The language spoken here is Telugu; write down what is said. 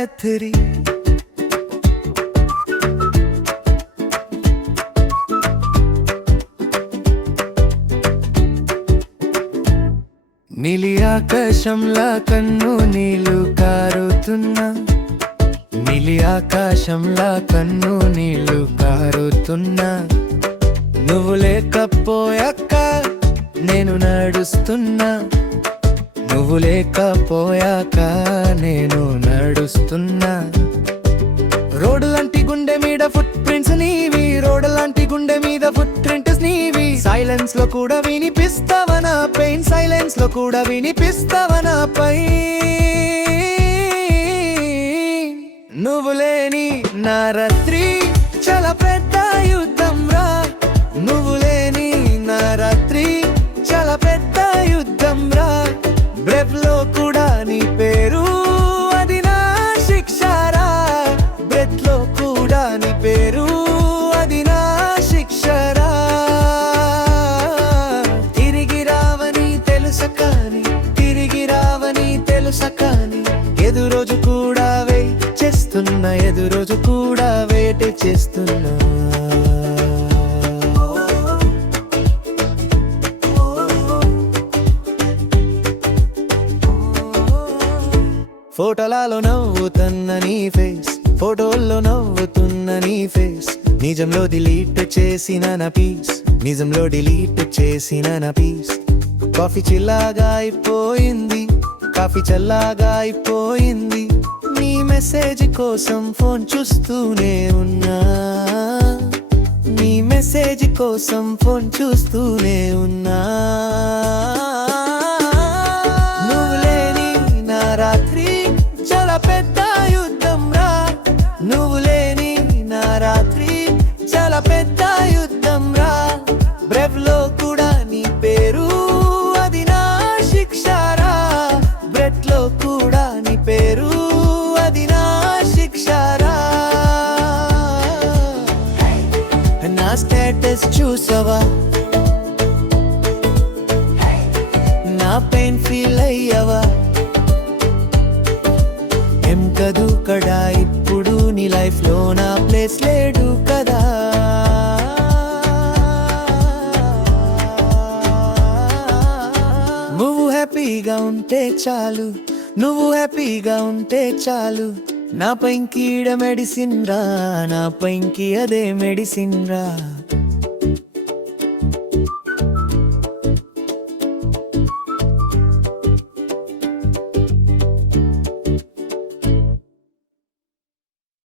గాయత్రి. నీలి ఆకాశంలా కన్ను నీళ్ళు కారుతున్నా, నీలి ఆకాశంలా కన్ను నీళ్ళు కారుతున్నా. నువ్వు లేకపోయాక నేను నడుస్తున్నా, నువ్వు లేకపోయాక నేను నడుస్తున్నా. రోడ్డు లాంటి గుండె మీద ఫుట్ ప్రింట్స్ నీవి, రోడ్డు లాంటి గుండె మీద ఫుట్ ప్రింట్స్ నీవి. సైలెన్స్ లో కూడా వినిపిస్తావా నా పెయిన్, సైలెన్స్ లో కూడా వినిపిస్తావా నా పెయిన్. నువ్వు లేని నా రాత్రి చాలా పెద్ద యుద్ధం రా, నువ్వు లేని నా రాత్రి చాలా పెద్ద యుద్ధం రా. బ్రెవ్ లో కూడా నీ పేరు, అది నా శిక్షరా. బ్రెత్ లో కూడా నీ పేరు, అది నా శిక్షరా. తిరిగి రావని తెలుస కానీ, తిరిగి రావని తెలుస కానీ, ఎదురోజు కూడా వెయిట్ చేస్తున్నా, ఎదురోజు కూడా వెయిట్ చేస్తున్నా. ఫోటోలలో నవ్వుతున్న నీ ఫేస్, ఫోటోల్లో నవ్వుతున్న నీ ఫేస్, నిజంలో డిలీట్ చేసిన నా పీస్, నిజంలో డిలీట్ చేసిన నా పీస్. కాఫీ చిల్లాగా అయిపోయింది, కాఫీ చల్లాగా అయిపోయింది. నీ మెసేజ్ కోసం ఫోన్ చూస్తూనే ఉన్నా, నీ మెసేజ్ కోసం ఫోన్ చూస్తూనే ఉన్నా. నువ్వు లేని నా రాత్రి చాలా పెద్ద యుద్ధం రా, నువ్వు లేని నా రాత్రి చాలా పెద్ద యుద్ధం రా. బ్రెవ్ లో కూడా నీ పేరు, అది నా శిక్షరా. బ్రెడ్ లో కూడా నీ పేరు, అది నా శిక్షరా. నా స్టేటస్ చూసావా, నా పెయిన్ ఫీల్ అయ్యావా. ఏం కదూ కదా ఇప్పుడు నీ లైఫ్ లో నా ప్లేస్ లేడు కదా. నువ్వు హ్యాపీగా ఉంటే చాలు, నువ్వు హ్యాపీగా ఉంటే చాలు. నా పైకి మెడిసిన్ రా, నా పైకి అదే మెడిసిన్ రా.